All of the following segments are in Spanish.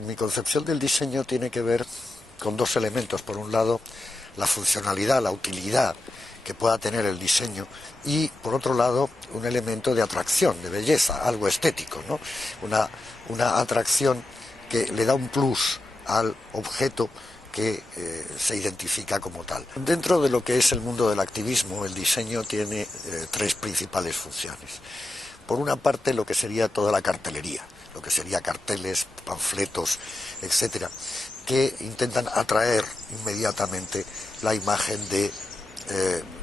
Mi concepción del diseño tiene que ver con dos elementos. Por un lado, la funcionalidad, la utilidad que pueda tener el diseño y, por otro lado, un elemento de atracción, de belleza, algo estético, ¿no? Una atracción que le da un plus al objeto que se identifica como tal. Dentro de lo que es el mundo del activismo, el diseño tiene tres principales funciones. Por una parte, lo que sería toda la cartelería, lo que sería carteles, panfletos, etcétera, que intentan atraer inmediatamente la imagen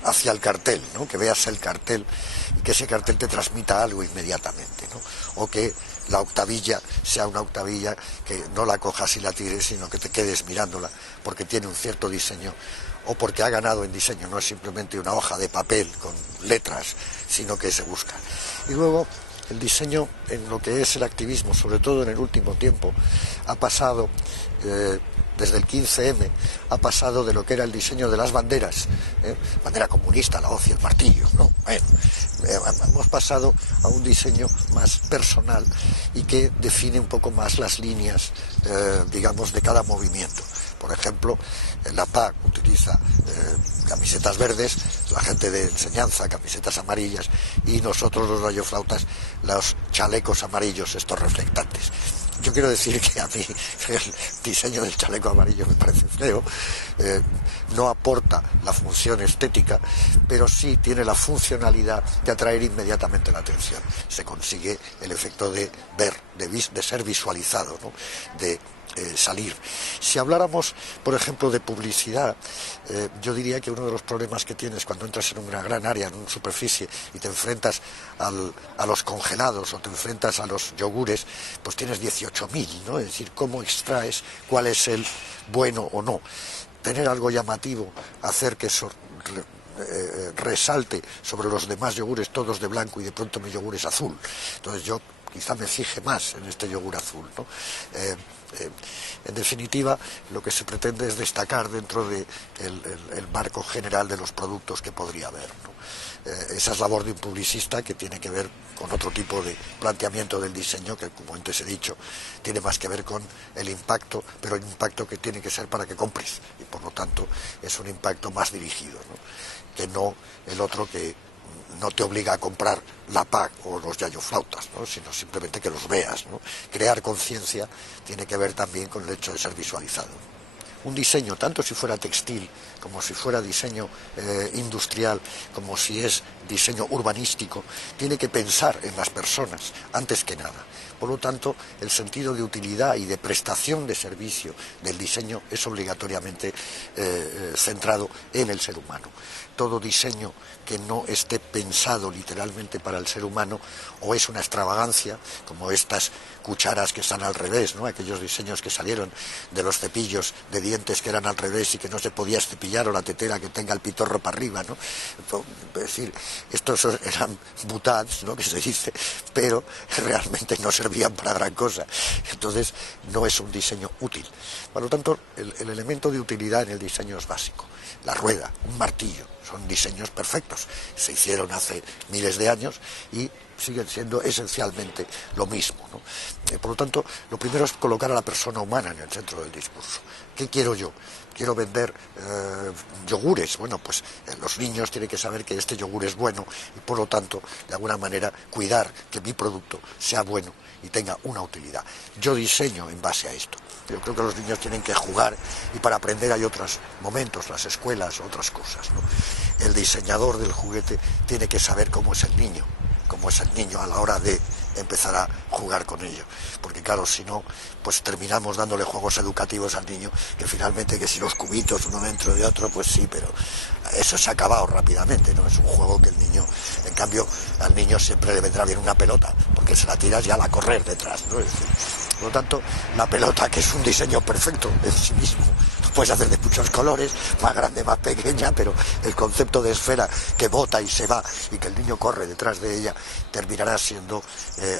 hacia el cartel, ¿no? Que veas el cartel y que ese cartel te transmita algo inmediatamente, ¿no? O que la octavilla sea una octavilla que no la cojas y la tires, sino que te quedes mirándola porque tiene un cierto diseño o porque ha ganado en diseño, no es simplemente una hoja de papel con letras, sino que se busca. Y luego el diseño en lo que es el activismo, sobre todo en el último tiempo, ha pasado, desde el 15M, ha pasado de lo que era el diseño de las banderas, bandera comunista, la hoz y el martillo, ¿no? Bueno, hemos pasado a un diseño más personal y que define un poco más las líneas, digamos, de cada movimiento. Por ejemplo, la PA utiliza camisetas verdes, la gente de enseñanza camisetas amarillas y nosotros los rayoflautas los chalecos amarillos, estos reflectantes. Yo quiero decir que a mí el diseño del chaleco amarillo me parece feo, no aporta la función estética, pero sí tiene la funcionalidad de atraer inmediatamente la atención. Se consigue el efecto de ver, de ser visualizado, ¿no? De salir. Si habláramos, por ejemplo, de publicidad, yo diría que uno de los problemas que tienes cuando entras en una gran área, en una superficie, y te enfrentas a los congelados o te enfrentas a los yogures, pues tienes 18.000, ¿no? Es decir, ¿cómo extraes cuál es el bueno o no? Tener algo llamativo, hacer que resalte sobre los demás yogures todos de blanco y de pronto mi yogur es azul. Entonces yo quizá me fije más en este yogur azul, ¿no? En definitiva, lo que se pretende es destacar dentro del marco general de los productos que podría haber, ¿no? Esa es labor de un publicista que tiene que ver con otro tipo de planteamiento del diseño que, como antes he dicho, tiene más que ver con el impacto, pero el impacto que tiene que ser para que compres y por lo tanto es un impacto más dirigido, ¿no? Que no el otro que no te obliga a comprar la PAC o los yayoflautas, ¿no? Sino simplemente que los veas, ¿no? Crear conciencia tiene que ver también con el hecho de ser visualizado. Un diseño, tanto si fuera textil, como si fuera diseño industrial, como si es diseño urbanístico, tiene que pensar en las personas antes que nada. Por lo tanto, el sentido de utilidad y de prestación de servicio del diseño es obligatoriamente centrado en el ser humano. Todo diseño que no esté pensado literalmente para el ser humano o es una extravagancia, como estas cucharas que están al revés, ¿no? Aquellos diseños que salieron de los cepillos de dientes que eran al revés y que no se podía cepillar, o la tetera que tenga el pitorro para arriba, ¿no? Es decir, estos eran boutades, ¿no? Que se dice, pero realmente no servían para gran cosa. Entonces no es un diseño útil. Por lo tanto, el elemento de utilidad en el diseño es básico. La rueda, un martillo, son diseños perfectos. Se hicieron hace miles de años y siguen siendo esencialmente lo mismo, ¿no? Por lo tanto, lo primero es colocar a la persona humana en el centro del discurso. ¿Qué quiero yo? Quiero vender yogures. Bueno, pues los niños tienen que saber que este yogur es bueno y por lo tanto, de alguna manera, cuidar que mi producto sea bueno y tenga una utilidad. Yo diseño en base a esto. Yo creo que los niños tienen que jugar y para aprender hay otros momentos, las escuelas, otras cosas, ¿no? El diseñador del juguete tiene que saber cómo es el niño a la hora de empezar a jugar con ello, porque claro, si no, pues terminamos dándole juegos educativos al niño, que finalmente que si los cubitos uno dentro de otro, pues sí, pero eso se ha acabado rápidamente, ¿no? Es un juego que el niño, en cambio, al niño siempre le vendrá bien una pelota, porque se la tiras ya a la correr detrás, ¿no? Es decir, por lo tanto, la pelota, que es un diseño perfecto en sí mismo, lo puedes hacer de muchos colores, más grande, más pequeña, pero el concepto de esfera que bota y se va y que el niño corre detrás de ella terminará siendo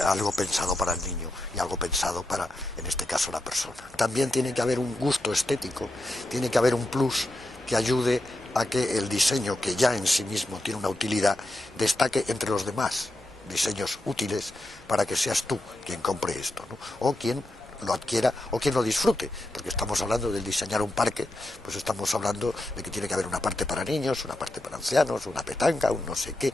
algo pensado para el niño y algo pensado para, en este caso, la persona. También tiene que haber un gusto estético, tiene que haber un plus que ayude a que el diseño, que ya en sí mismo tiene una utilidad, destaque entre los demás diseños útiles para que seas tú quien compre esto, ¿no? O quien lo adquiera o quien lo disfrute, porque estamos hablando de diseñar un parque, pues estamos hablando de que tiene que haber una parte para niños, una parte para ancianos, una petanca, un no sé qué,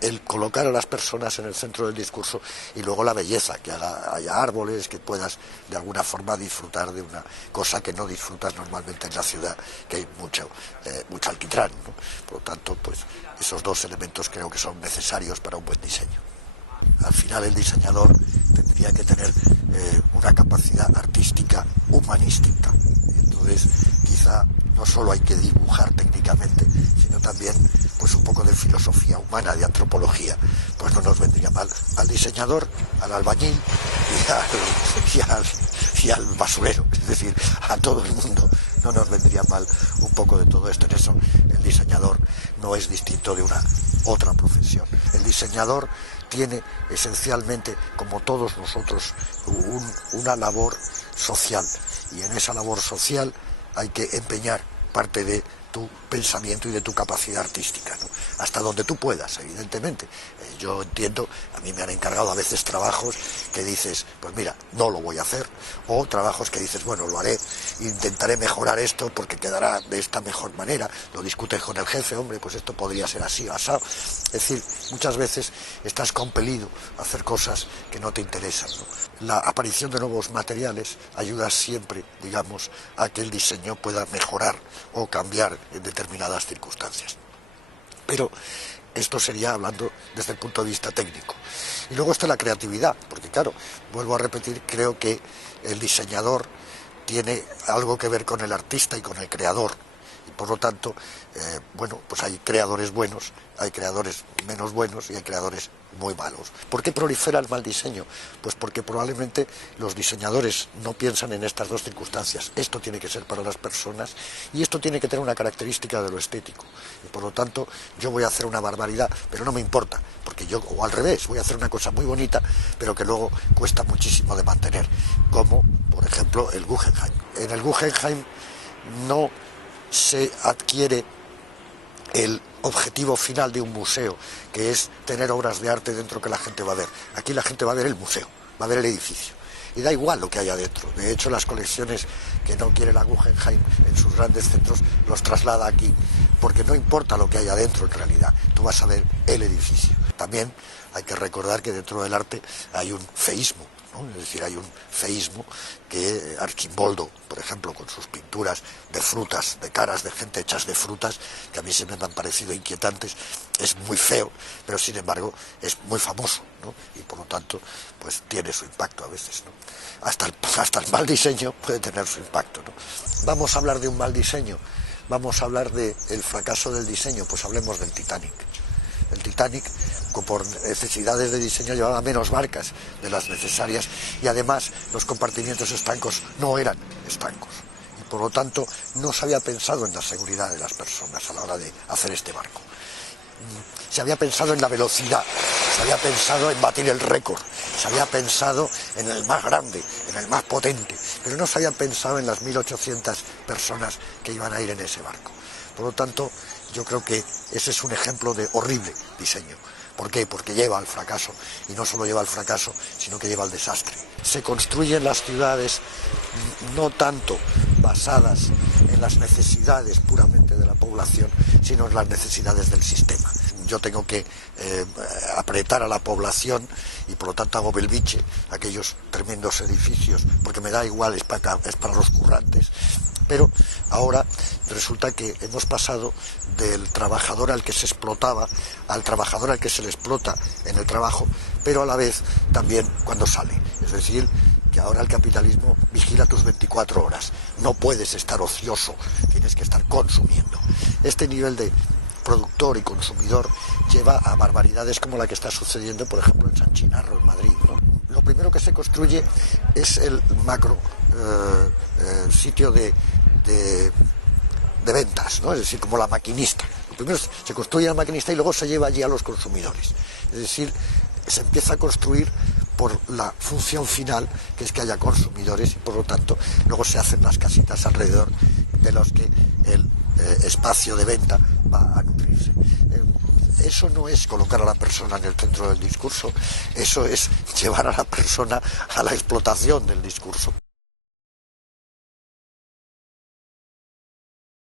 el colocar a las personas en el centro del discurso y luego la belleza, que haya árboles, que puedas de alguna forma disfrutar de una cosa que no disfrutas normalmente en la ciudad, que hay mucho alquitrán, ¿no? Por lo tanto, pues esos dos elementos creo que son necesarios para un buen diseño. Al final el diseñador tendría que tener una capacidad artística humanística. Entonces, quizá no solo hay que dibujar técnicamente, sino también pues un poco de filosofía humana, de antropología. Pues no nos vendría mal al diseñador, al albañil y al basurero, es decir, a todo el mundo. No nos vendría mal un poco de todo esto. En eso el diseñador no es distinto de una otra profesión. El diseñador tiene esencialmente, como todos nosotros, una labor social, y en esa labor social hay que empeñar parte de tu pensamiento y de tu capacidad artística, ¿no? Hasta donde tú puedas, evidentemente. Yo entiendo, a mí me han encargado a veces trabajos que dices, pues mira, no lo voy a hacer, o trabajos que dices, bueno, lo haré, intentaré mejorar esto porque quedará de esta mejor manera, lo discutes con el jefe, hombre, pues esto podría ser así o asado. Es decir, muchas veces estás compelido a hacer cosas que no te interesan, ¿no? La aparición de nuevos materiales ayuda siempre, digamos, a que el diseño pueda mejorar o cambiar en determinadas circunstancias. Pero esto sería hablando desde el punto de vista técnico. Y luego está la creatividad, porque claro, vuelvo a repetir, creo que el diseñador tiene algo que ver con el artista y con el creador. Y por lo tanto, bueno, pues hay creadores buenos, hay creadores menos buenos y hay creadores muy malos. ¿Por qué prolifera el mal diseño? Pues porque probablemente los diseñadores no piensan en estas dos circunstancias. Esto tiene que ser para las personas y esto tiene que tener una característica de lo estético. Y por lo tanto, yo voy a hacer una barbaridad, pero no me importa, porque yo, o al revés, voy a hacer una cosa muy bonita, pero que luego cuesta muchísimo de mantener, como, por ejemplo, el Guggenheim. En el Guggenheim no se adquiere el objetivo final de un museo, que es tener obras de arte dentro que la gente va a ver. Aquí la gente va a ver el museo, va a ver el edificio. Y da igual lo que haya dentro. De hecho, las colecciones que no quiere la Guggenheim en sus grandes centros los traslada aquí, porque no importa lo que haya dentro en realidad, tú vas a ver el edificio. También hay que recordar que dentro del arte hay un feísmo, ¿no? Es decir, hay un feísmo que Arquimboldo, por ejemplo, con sus pinturas de frutas, de caras de gente hechas de frutas, que a mí siempre me han parecido inquietantes, es muy feo, pero sin embargo es muy famoso, ¿no? Y por lo tanto, pues tiene su impacto a veces, ¿no? Hasta el mal diseño puede tener su impacto, ¿no? Vamos a hablar de un mal diseño, vamos a hablar del fracaso del diseño, pues hablemos del Titanic. El Titanic, por necesidades de diseño, llevaba menos barcas de las necesarias y además los compartimientos estancos no eran estancos. Y por lo tanto no se había pensado en la seguridad de las personas a la hora de hacer este barco. Se había pensado en la velocidad, se había pensado en batir el récord, se había pensado en el más grande, en el más potente, pero no se había pensado en las 1.800 personas que iban a ir en ese barco. Por lo tanto, yo creo que ese es un ejemplo de horrible diseño. ¿Por qué? Porque lleva al fracaso, y no solo lleva al fracaso, sino que lleva al desastre. Se construyen las ciudades no tanto basadas en las necesidades puramente de la población, sino en las necesidades del sistema. Yo tengo que apretar a la población y por lo tanto hago Belviche, aquellos tremendos edificios, porque me da igual, es para los currantes. Pero ahora resulta que hemos pasado del trabajador al que se explotaba al trabajador al que se le explota en el trabajo, pero a la vez también cuando sale. Es decir, que ahora el capitalismo vigila tus 24 horas. No puedes estar ocioso, tienes que estar consumiendo. Este nivel de productor y consumidor lleva a barbaridades como la que está sucediendo, por ejemplo, en San Chinarro, en Madrid, ¿no? Lo primero que se construye es el macro sitio de ventas, ¿no? Es decir, como la maquinista. Lo primero se construye la maquinista y luego se lleva allí a los consumidores. Es decir, se empieza a construir por la función final, que es que haya consumidores, y por lo tanto luego se hacen las casitas alrededor de los que el espacio de venta va a nutrirse. Eso no es colocar a la persona en el centro del discurso, eso es llevar a la persona a la explotación del discurso.